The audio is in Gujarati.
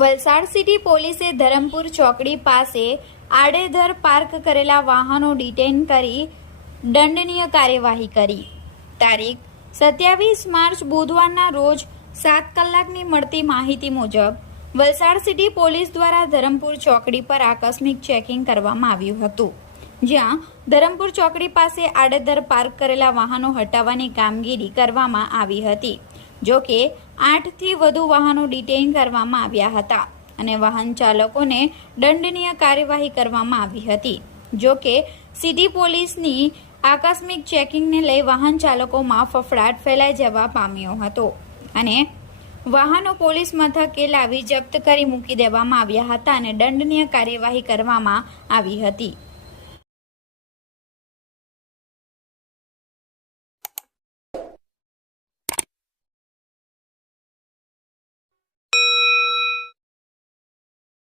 વલસાડ સિટી પોલીસે ધરમપુર ચોકડી પાસે આડેધર પાર્ક કરેલા વાહનો ડિટેન કરી દંડનીય કાર્યવાહી કરી. તારીખ સત્યાવીસ માર્ચ બુધવારના રોજ સાત કલાકની મળતી માહિતી મુજબ વલસાડ સિટી પોલીસ દ્વારા ધરમપુર ચોકડી પર આકસ્મિક ચેકિંગ કરવામાં આવ્યું હતું. જ્યાં ધરમપુર ચોકડી પાસે આડેધર પાર્ક કરેલા વાહનો હટાવવાની કામગીરી કરવામાં આવી હતી. જો કે આઠથી વધુ વાહનો ડિટેઇન કરવામાં આવ્યા હતા અને વાહન ચાલકોને દંડનીય કાર્યવાહી કરવામાં આવી હતી. જો કે સિટી પોલીસની આકસ્મિક ચેકિંગને લઈ વાહન ચાલકોમાં ફફડાટ ફેલાઈ જવા પામ્યો હતો અને વાહનો પોલીસ મથકે લાવી જપ્ત કરી મૂકી દેવામાં આવ્યા હતા અને દંડનીય કાર્યવાહી કરવામાં આવી હતી.